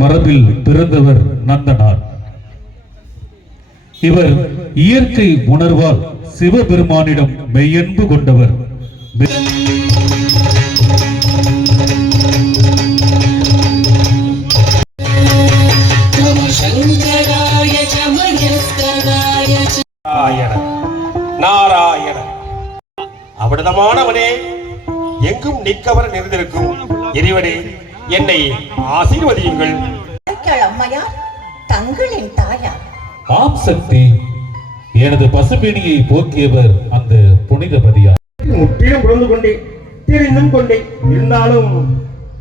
மரபில் பிறந்தவர் நந்தனார். இவர் இயற்கை உணர்வால் சிவபெருமானிடம் மெய்யன்பு கொண்டவர். நாராயண அவிடமானவனே எங்கும் நிற்கவர் நிறைந்திருக்கும் இறைவனே என்னை ஆசீர்வதியுங்கள். அம்மையார் தங்களின் தாயார். ஆம் சக்தி எனது பசுபிணியை போக்கியவர் அந்த புனிதபதியார். முற்றிலும் புரிந்து கொண்டேன். தெரிந்தும் கொண்டேன். இருந்தாலும்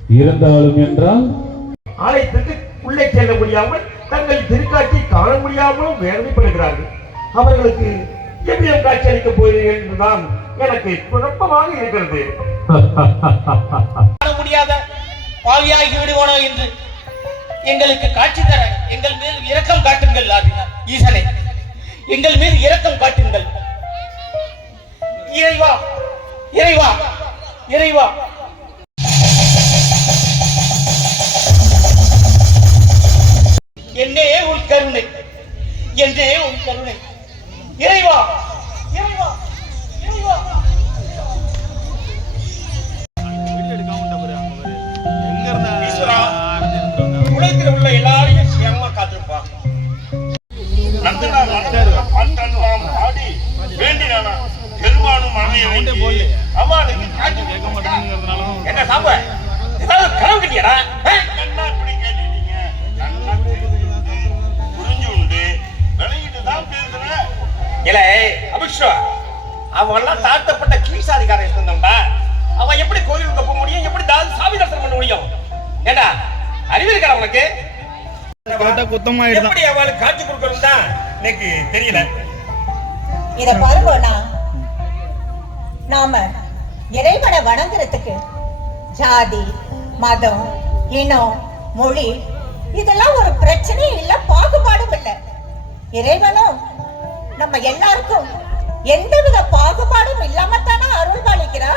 இருந்தாலும் என்றால்? ஆலயத்துக்கு உள்ளே செல்ல முடியாமல் தங்கள் திருக்காட்சியை காண முடியாமலும் வேதனைப்படுகிறார்கள். அவர்களுக்கு எவ்விதம் காட்சி அளிக்கப் போகிறீர்கள் என்றுதான் எனக்கு குழப்பமாக இருக்கிறது. பாவியாகி விடுவானோ என்று எங்களுக்கு காட்சி தர எங்கள் மேல் இரக்கம் காட்டுங்கள் ஆதினார். எங்கள் மீது இரக்கம் காட்டுங்கள். இறைவா இறைவா இறைவா. என்னே உன் கருணை என்றே உன் கருணை. இறைவா இறைவா. ஏதாவது கனவு கட்டியடா? நல்லா இப்படி கேட்டுட்டீங்க நல்லா தெரிஞ்சுக்கிட்டு, புரிஞ்சுண்டு. விளையிட்டு தான் பேசுற. இல்ல அபிஷா அவன் எல்லாம் தாழ்த்தப்பட்ட கீழ்சாதிக்காரன் இருந்தவன்டா அவன் எப்படி கோயிலுக்கு போக முடியும்? எப்படி தா- சாமி தரிசனம் பண்ண முடியும்? ஏண்டா அறிவு இருக்கா உனக்கு? எப்படி அவளுக்கு காட்சி கொடுக்கணும் தான் எனக்கு தெரியல. இத பாருங்கண்ணா. நாம இறைவனை வணங்குறதுக்கு ஜாதி மதம் இனம் மொழி இதெல்லாம் ஒரு பிரச்சனையும் இல்ல பாகுபாடும் இல்ல. இறைவனும் நம்ம எல்லாருக்கும் எந்தவித பாகுபாடும் இல்லாம தானே அருள் பாலிக்கிறா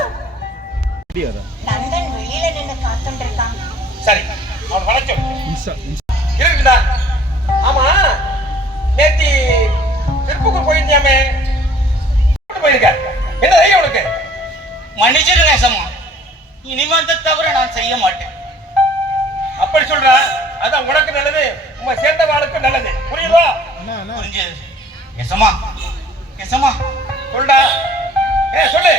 நந்தன் வெளியில நின்னு காத்துட்டு இருக்கான். சரி அவன் வணக்கம். செய்ய மாட்டேன். அப்படி சொல்ற அதான் உனக்கு நல்லது உங்க சேர்ந்த வாளுக்கு நல்லது. புரியுதா? புரிஞ்சது நேசம்மா நேசம்மா சொல்டா. ஏ சொல்லு.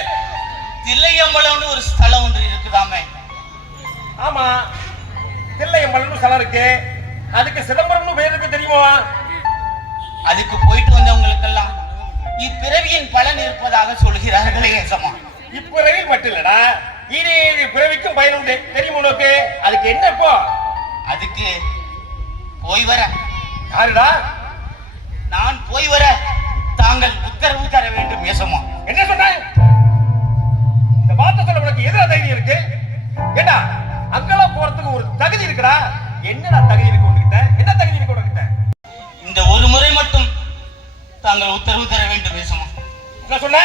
தில்லையம்பலம்னு ஒரு ஸ்தலம் ஒன்று இருக்குதாமே. ஆமா. தில்லையம்பலம்னு ஸ்தலம் இருக்கு. அதுக்கு சிதம்பரம்னு பேர் இருக்கு தெரியுமா? அதுக்கு போயிட்டு வந்தவங்களுக்கெல்லாம் இப்பிறவியின் பலன் இருப்பதாக சொல்கிறார்களே நேசம்மா இப்பிறவில் மட்டும் இல்லடா. இனி பிறவிக்கும் பயன் உண்டு. தெரியுமா உனக்கு? அதுக்கு என்ன இப்போ? அதுக்கு போய் வர. யாருடா? நான் போய் வர. தாங்கள் உத்தரவு தர வேண்டும் நேசம்மா என்ன சொன்ன? இந்த வார்த்தை சொல்ல உனக்கு எதிர தைரியம் இருக்கு? ஏண்டா அங்கெல்லாம் போறதுக்கு ஒரு தகுதி இருக்குடா? என்னடா தகுதி இருக்கு உன்கிட்ட? என்ன தகுதி இருக்கு உனக்கிட்ட? இந்த ஒரு முறை மட்டும் தாங்கள் உத்தரவு தர வேண்டும் நேசம்மா என்ன சொன்ன?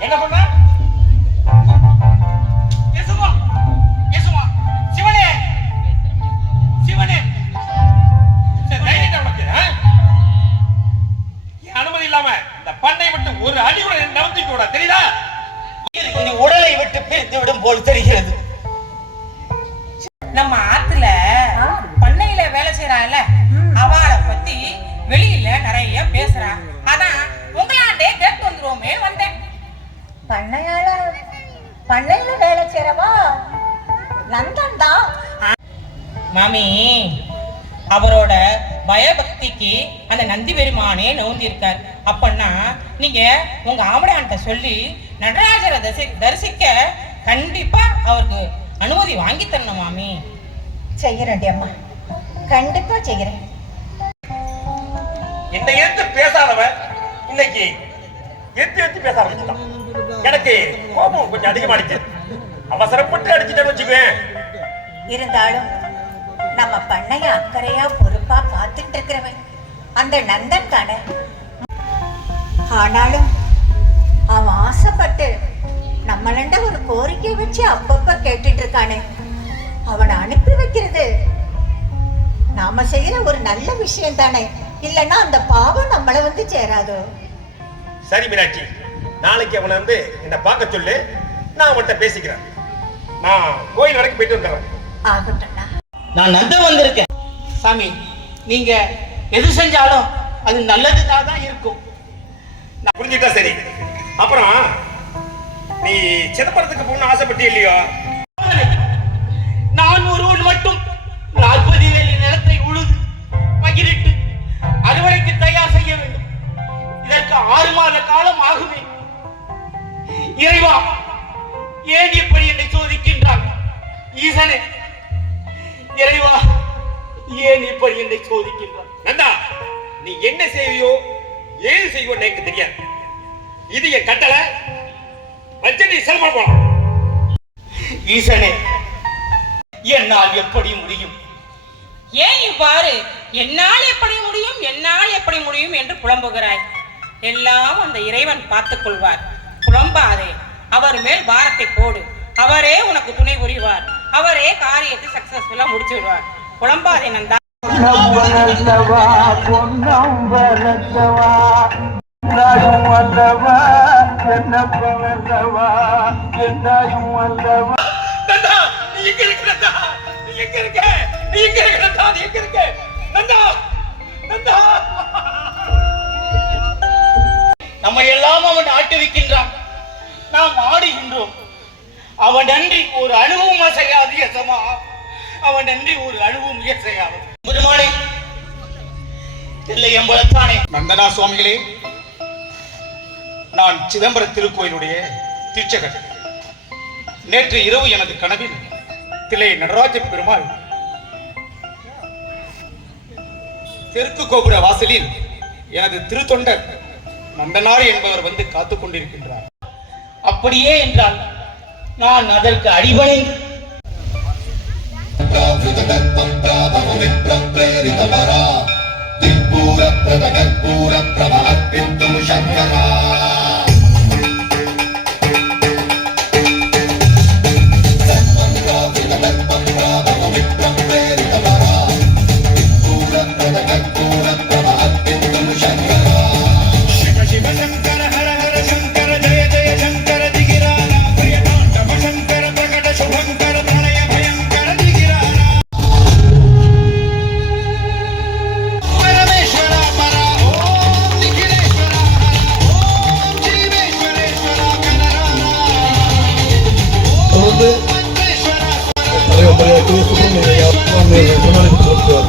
என்ன சொன்ன? நம்ம ஆத்துல பண்ணையில வேலை செய்யறாள்ல அவளை பத்தி வெளியில நிறைய பேசுறா. அதான் உங்களாண்டே கேட்டு வந்துருவோமே வந்தேன். பண்ணையாள பண்ணையில வேலை செய்யறவா நந்தன் தான் மாமி அவரோட பயபக்திக்கு அந்த நந்தி பெருமானே நோந்திருக்கார். அப்பன்னா நீங்க உங்க ஆம்படையான்ட்ட சொல்லி நடராஜரை தரிசி- தரிசிக்க கண்டிப்பா அவருக்கு அனுமதி வாங்கி தரணும் மாமி. செய்யறேன்டி அம்மா. கண்டிப்பா செய்யறேன் என்னை எடுத்து பேசாதவன் இன்னைக்கு எடுத்து எடுத்து பேச ஆரம்பிச்சுட்டான். எனக்கு கோபம் கொஞ்சம் அதிகமாடிச்சு அவசரப்பட்டு அடிச்சுட்டேன்னு வச்சுக்குவேன் இருந்தாலும் நம்ம பண்ணைய அக்கறையா பொறுப்பா பார்த்துட்டு இருக்கிறவன் அந்த நந்தன் தானே. ஆனாலும் அவன் ஆசைப்பட்டு நம்மளண்ட ஒரு கோரிக்கை வச்சு அப்பப்ப கேட்டுட்டு இருக்கானே அவனை அனுப்பி வைக்கிறது. நாம செய்யற ஒரு நல்ல விஷயம் தானே இல்லைன்னா அந்த பாவம் நம்மளை வந்து சேராதோ? சரி மீனாட்சி நாளைக்கு அவனை வந்து என்ன பார்க்க சொல்லு. நான் அவன்கிட்ட பேசிக்கிறேன். நான் கோயில் வரைக்கும் போயிட்டு வந்துடுறேன். ஆகட்டும்ண்ணா நான் நந்தன் வந்திருக்கேன். சாமி நீங்க எது செஞ்சாலும் அது நல்லதுக்காக தான் இருக்கும். நான் புரிஞ்சுட்டா சரி. அப்புறம் நீ சிதம்பரத்துக்கு போகணும்னு ஆசைப்பட்டு இல்லையோ நான் ஒருவன் மட்டும் நாற்பது வேலி நிலத்தை உழுது பகிரிட்டு அறுவடைக்கு தயார் செய்ய வேண்டும். இதற்கு ஆறு மாத காலம் ஆகுமே. இறைவா ஏன் இப்படி என்னை சோதிக்கின்றான் ஈசனே இறைவா ஏன் இப்படி என்னை சோதிக்கின்றான் நந்தா நீ என்ன செய்வியோ ஏது செய்வோ எனக்கு தெரியாது. இது என் கட்டளை. வச்சு நீ சிரமம் போலாம் ஈசனே என்னால் எப்படி முடியும்? ஏன் இவ்வாறு? என்னால் எப்படி முடியும்? என்னால் எப்படி முடியும் என்று புலம்புகிறாய். எல்லாம் அந்த இறைவன் பார்த்துக் கொள்வார். புலம்பாதே அவர் மேல் பாரத்தை போடு. அவரே உனக்கு துணை புரிவார். அவரே காரியத்தை சக்சஸ்ஃபுல்லா முடிச்சு விடுவார் புலம்பாதே நந்தா வளர்ந்தவா பொன்னம் வளர்ந்தவா நாயும் வந்தவா என்ன வளர்ந்தவா என்னாயும் வந்தவா நந்தா நீ எங்க இருக்க நந்தா? நீ எங்க இருக்க? நீ எங்க இருக்க நந்தா? நீ எங்க இருக்க? நந்தா நந்தா! நம்ம எல்லாம் அவன் ஆட்டுவிக்கின்றான். நாம் ஆடுகின்றோம். அவன் நன்றி ஒரு அணுவும் அசையாது யசமா அவன் நன்றி ஒரு அணுவும் இயற்கையாது பெருமானே இல்லை எம்பளத்தானே நந்தனா சுவாமிகளே நான் சிதம்பர திருக்கோயிலுடைய தீட்சகர். நேற்று இரவு எனது கனவில் தில்லை நடராஜ பெருமாள் தெற்கு கோபுர வாசலில் எனது திருத்தொண்டர் நந்தனார் என்பவர் வந்து காத்துக் கொண்டிருக்கின்றார். அப்படியே என்றால் நான் அதற்கு அடிபணை பிரேரிதமரா திப்பூர பிரதகற்பூர பிரபலத்தின் சங்கரா. Ale obrali jako to, co to